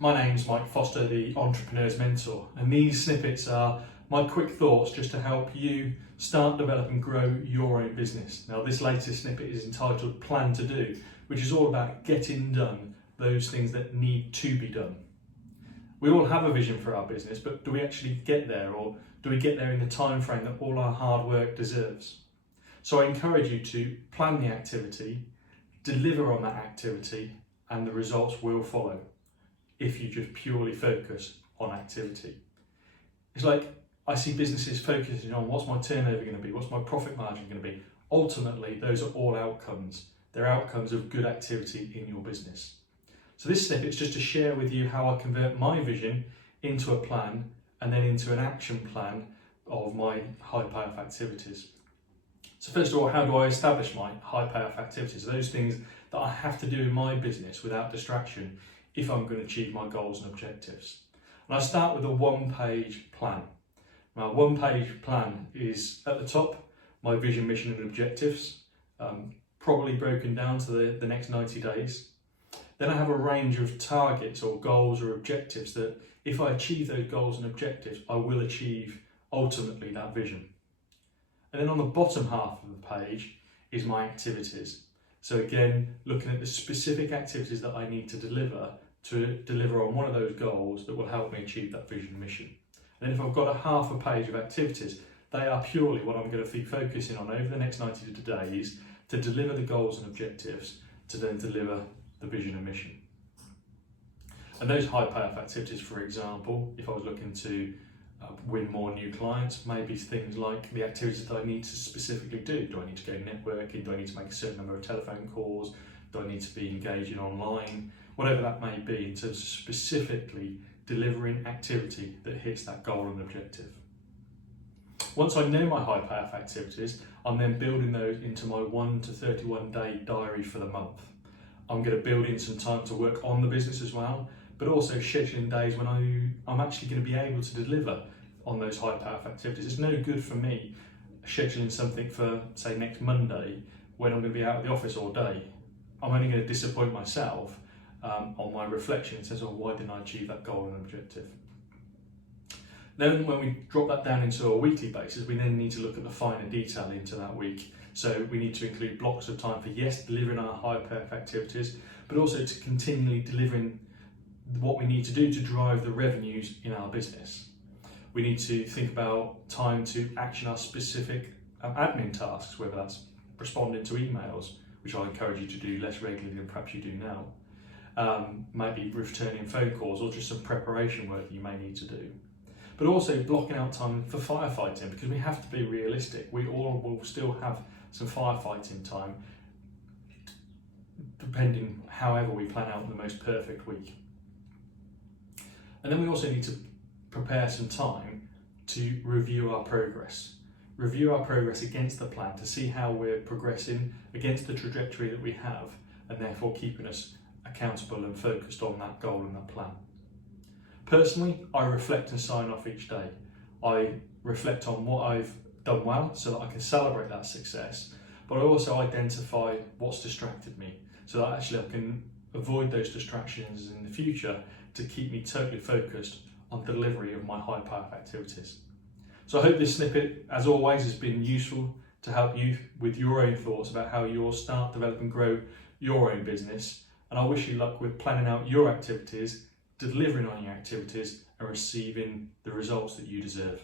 My name's Mike Foster, the Entrepreneur's Mentor, and these snippets are my quick thoughts just to help you start, develop and grow your own business. Now this latest snippet is entitled Plan to Do, which is all about getting done those things that need to be done. We all have a vision for our business, but do we actually get there, or do we get there in the time frame that all our hard work deserves? So I encourage you to plan the activity, deliver on that activity, and the results will follow if you just purely focus on activity. It's like I see businesses focusing on what's my turnover going to be, what's my profit margin going to be. Ultimately, those are all outcomes. They're outcomes of good activity in your business. So this snippet is just to share with you how I convert my vision into a plan and then into an action plan of my high payoff activities. So first of all, how do I establish my high payoff activities? Those things that I have to do in my business without distraction if I'm going to achieve my goals and objectives. And I start with a one-page plan. Now, a one-page plan is at the top, my vision, mission and objectives, probably broken down to the next 90 days. Then I have a range of targets or goals or objectives that if I achieve those goals and objectives, I will achieve ultimately that vision. And then on the bottom half of the page is my activities. So again, looking at the specific activities that I need to deliver on one of those goals that will help me achieve that vision and mission. And then if I've got a half a page of activities, they are purely what I'm going to be focusing on over the next 90 days to deliver the goals and objectives, to then deliver the vision and mission. And those high payoff activities, for example, if I was looking to win more new clients, maybe things like the activities that I need to specifically do. Do I need to go networking? Do I need to make a certain number of telephone calls? Do I need to be engaging online? Whatever that may be, in terms of specifically delivering activity that hits that goal and objective. Once I know my high payoff activities, I'm then building those into my 1 to 31 day diary for the month. I'm going to build in some time to work on the business as well, but also scheduling days when I'm actually going to be able to deliver on those high payoff activities. It's no good for me scheduling something for, say, next Monday when I'm going to be out of the office all day. I'm only going to disappoint myself on my reflection in terms of why didn't I achieve that goal and objective. Then when we drop that down into a weekly basis, we then need to look at the finer detail into that week. So we need to include blocks of time for, yes, delivering our high payoff activities, but also to continually delivering what we need to do to drive the revenues in our business. We need to think about time to action our specific admin tasks, whether that's responding to emails, which I encourage you to do less regularly than perhaps you do now. Maybe returning phone calls or just some preparation work that you may need to do. But also blocking out time for firefighting, because we have to be realistic. We all will still have some firefighting time, depending however we plan out the most perfect week. And then we also need to prepare some time to review our progress. Review our progress against the plan to see how we're progressing against the trajectory that we have, and therefore keeping us accountable and focused on that goal and that plan. Personally, I reflect and sign off each day. I reflect on what I've done well so that I can celebrate that success, but I also identify what's distracted me so that actually I can avoid those distractions in the future to keep me totally focused on delivery of my high payoff activities. So I hope this snippet, as always, has been useful to help you with your own thoughts about how you'll start, develop and grow your own business. And I wish you luck with planning out your activities, delivering on your activities and receiving the results that you deserve.